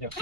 Yep.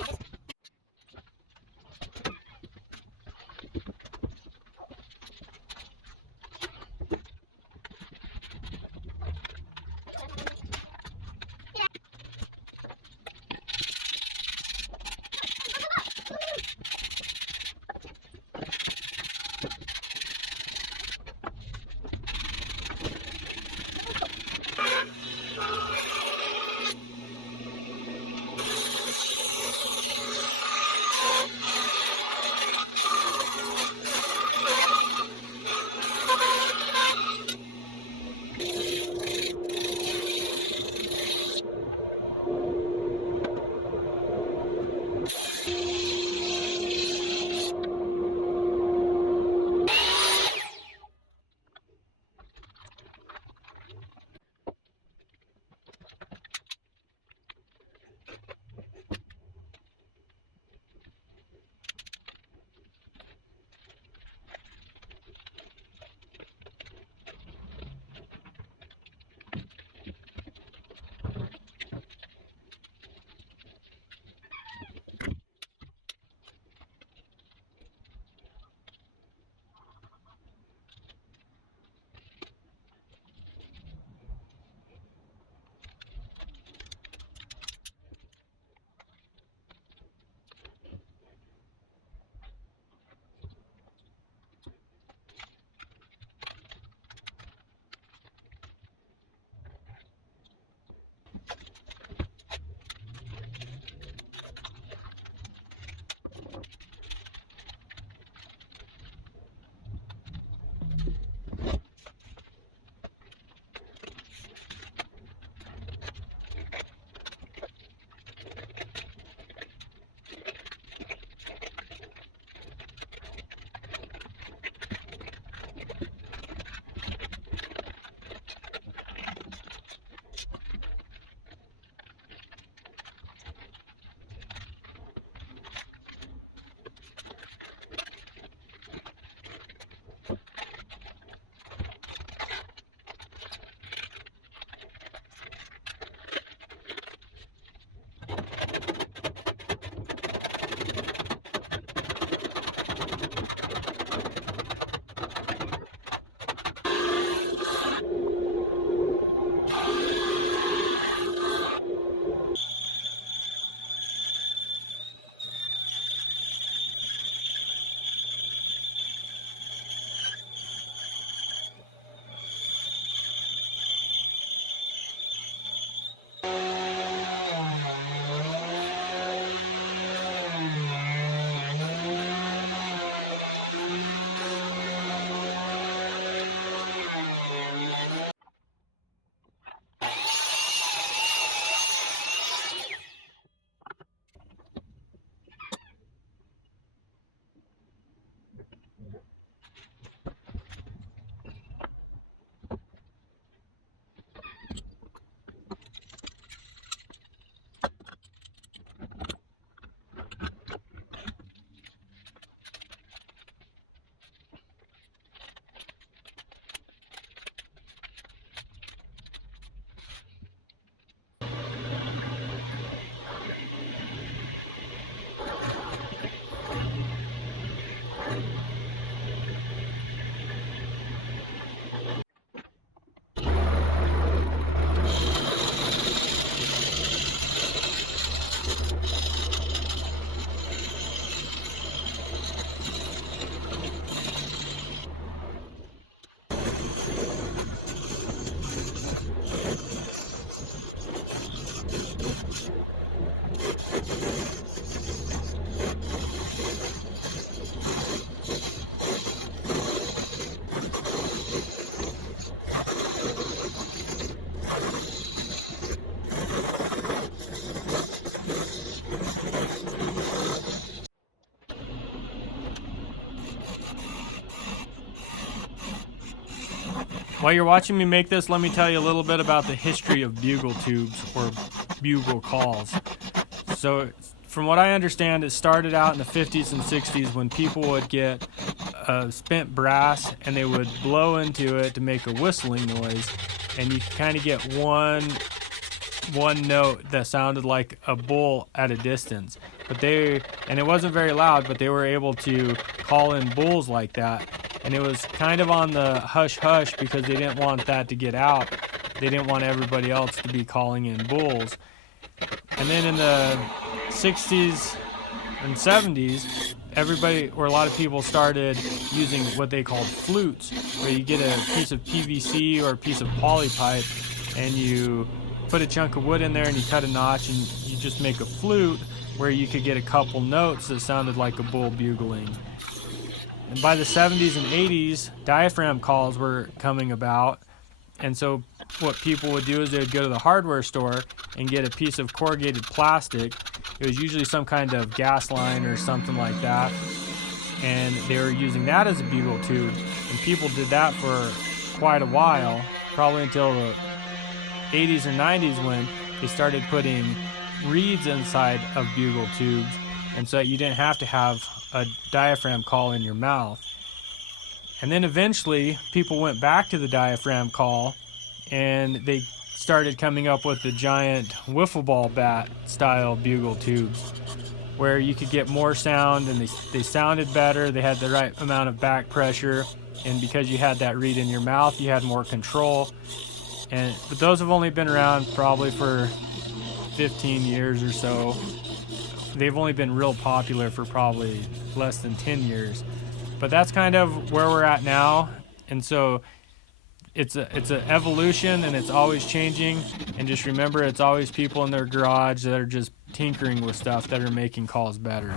While you're watching me make this, let me tell you a little bit about the history of bugle tubes or bugle calls. So from what I understand, it started out in the 50s and 60s when people would get spent brass and they would blow into it to make a whistling noise. and you could kind of get one note that sounded like a bull at a distance. And it wasn't very loud, but they were able to call in bulls like that. And it was kind of on the hush hush because they didn't want that to get out. They didn't want everybody else to be calling in bulls. And then in the 60s and 70s, a lot of people started using what they called flutes, where you get a piece of PVC or a piece of poly pipe and you put a chunk of wood in there and you cut a notch and you just make a flute where you could get a couple notes that sounded like a bull bugling. And by the 70s and 80s, diaphragm calls were coming about, and so what people would do is they would go to the hardware store and get a piece of corrugated plastic. It was usually some kind of gas line or something like that, and they were using that as a bugle tube, and people did that for quite a while, probably until the 80s or 90s when they started putting reeds inside of bugle tubes, and so that you didn't have to have a diaphragm call in your mouth. And then eventually people went back to the diaphragm call and they started coming up with the giant wiffle ball bat style bugle tubes where you could get more sound, and they sounded better, they had the right amount of back pressure, and because you had that reed in your mouth you had more control. But those have only been around probably for 15 years or so. They've only been real popular for probably less than 10 years. But that's kind of where we're at now. And so it's an evolution, and it's always changing. And just remember, it's always people in their garage that are just tinkering with stuff that are making calls better.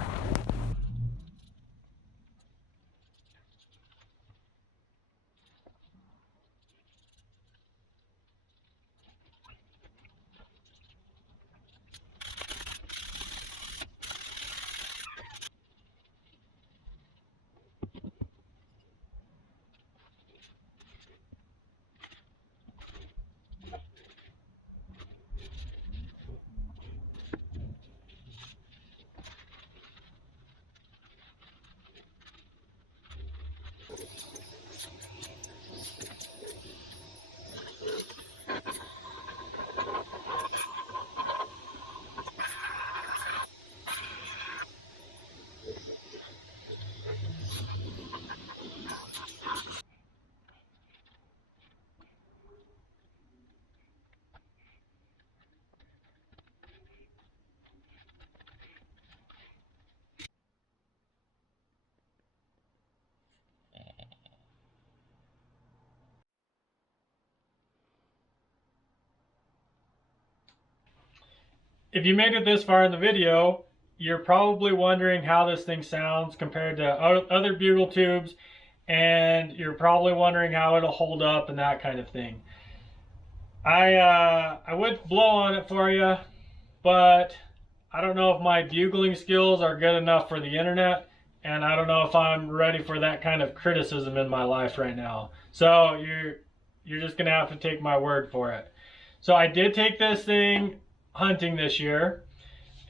If you made it this far in the video, you're probably wondering how this thing sounds compared to other bugle tubes, and you're probably wondering how it'll hold up and that kind of thing. I would blow on it for you, but I don't know if my bugling skills are good enough for the internet, and I don't know if I'm ready for that kind of criticism in my life right now. So you're just gonna have to take my word for it. So I did take this thing hunting this year,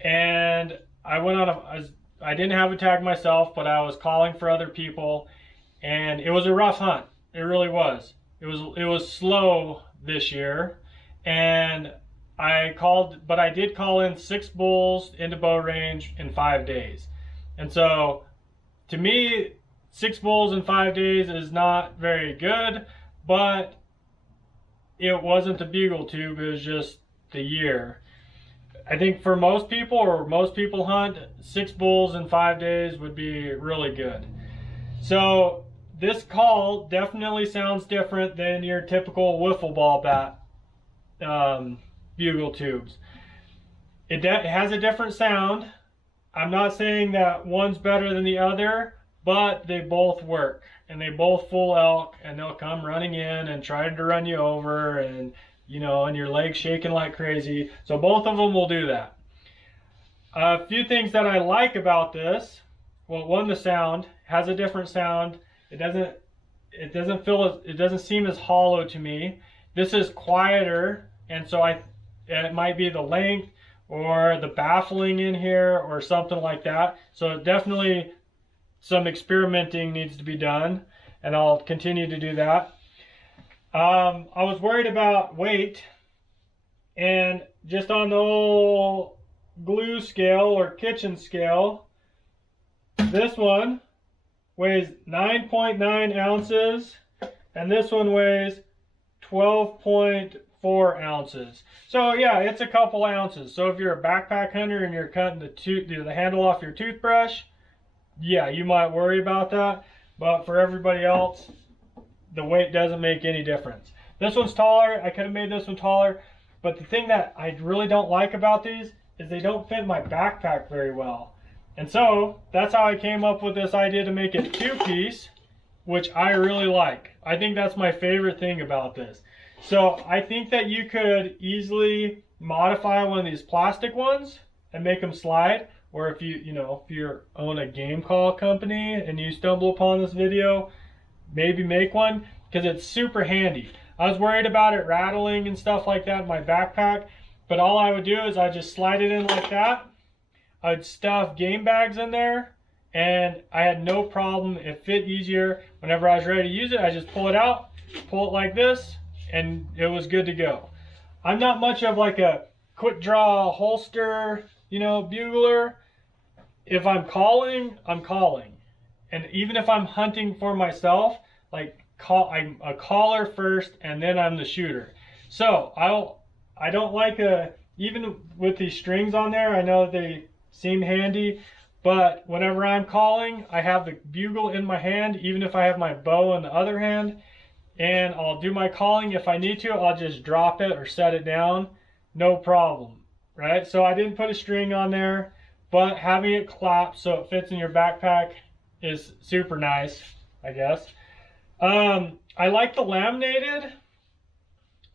and I went on I didn't have a tag myself, but I was calling for other people, and it was a rough hunt. It really was. It was slow this year, and but I did call in 6 bulls into bow range in 5 days. And so to me, 6 bulls in 5 days is not very good, but it wasn't the bugle tube, it was just the year. I think for most people hunt, 6 bulls in 5 days would be really good. So this call definitely sounds different than your typical wiffle ball bat bugle tubes. It has a different sound. I'm not saying that one's better than the other, but they both work, and they both fool elk, and they'll come running in and try to run you over, and and your legs shaking like crazy. So both of them will do that. A few things that I like about this. Well, one, the sound has a different sound. It doesn't seem as hollow to me. This is quieter, and so it might be the length or the baffling in here or something like that. So definitely some experimenting needs to be done, and I'll continue to do that. I was worried about weight, and just on the old glue scale or kitchen scale, this one weighs 9.9 ounces, and this one weighs 12.4 ounces. So yeah, it's a couple ounces. So if you're a backpack hunter and you're cutting the handle off your toothbrush, yeah, you might worry about that. But for everybody else, the weight doesn't make any difference. This one's taller. I could have made this one taller. But the thing that I really don't like about these is they don't fit my backpack very well. And so that's how I came up with this idea to make it two-piece, which I really like. I think that's my favorite thing about this. So I think that you could easily modify one of these plastic ones and make them slide. Or if you own a game call company and you stumble upon this video, maybe make one, because it's super handy. I was worried about it rattling and stuff like that in my backpack, but all I would do is I just slide it in like that. I'd stuff game bags in there, and I had no problem. It fit easier. Whenever I was ready to use it, I just pull it out, pull it like this, and it was good to go. I'm not much of like a quick draw holster, bugler. If I'm calling, I'm calling. And even if I'm hunting for myself, I'm a caller first and then I'm the shooter. So I don't like even with these strings on there, I know they seem handy, but whenever I'm calling, I have the bugle in my hand, even if I have my bow in the other hand, and I'll do my calling. If I need to, I'll just drop it or set it down, no problem, right? So I didn't put a string on there, but having it clap so it fits in your backpack is super nice, I guess. I like the laminated.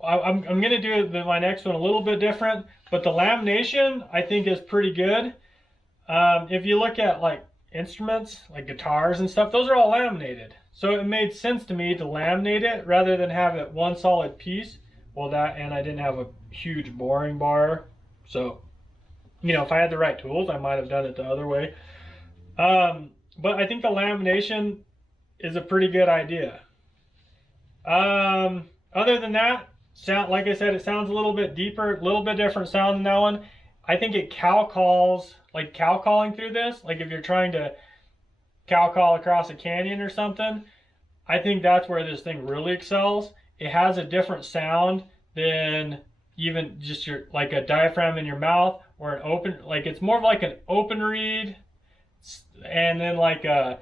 I'm going to do my next one a little bit different, but the lamination I think is pretty good. If you look at like instruments, like guitars and stuff, those are all laminated. So it made sense to me to laminate it rather than have it one solid piece. Well, and I didn't have a huge boring bar. So, if I had the right tools, I might have done it the other way. But I think the lamination is a pretty good idea. Other than that, like I said, it sounds a little bit deeper, a little bit different sound than that one. I think it cow calls, like cow calling through this, like if you're trying to cow call across a canyon or something, I think that's where this thing really excels. It has a different sound than even just like a diaphragm in your mouth or an open, like it's more of like an open reed and then like a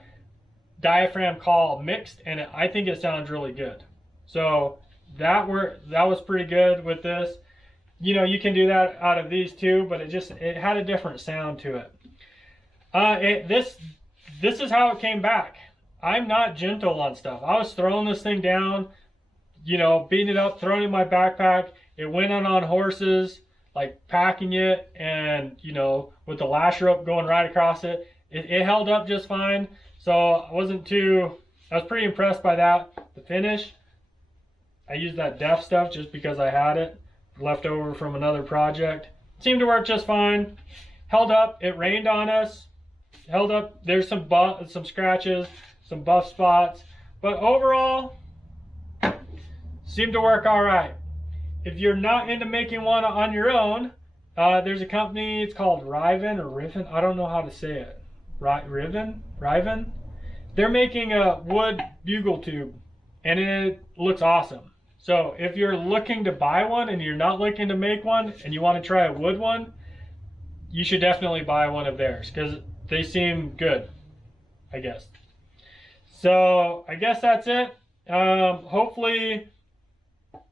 diaphragm call mixed, and I think it sounds really good. So that was pretty good with this. You can do that out of these too, but it had a different sound to it. This is how it came back. I'm not gentle on stuff. I was throwing this thing down, beating it up, throwing it in my backpack. It went on horses, like packing it, and with the lash rope going right across it, it held up just fine. So I was pretty impressed by that. The finish, I used that Def stuff just because I had it left over from another project. It seemed to work just fine. Held up. It rained on us. Held up. There's some scratches, some buff spots, but overall, seemed to work all right. If you're not into making one on your own, there's a company. It's called Riven. I don't know how to say it. Riven. They're making a wood bugle tube, and it looks awesome. So if you're looking to buy one and you're not looking to make one and you want to try a wood one, you should definitely buy one of theirs because they seem good, I guess. So I guess that's it. Hopefully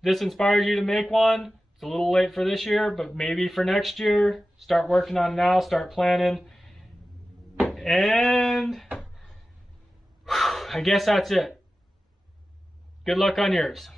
this inspires you to make one. It's a little late for this year, but maybe for next year. Start working on it now, start planning. And I guess that's it. Good luck on yours.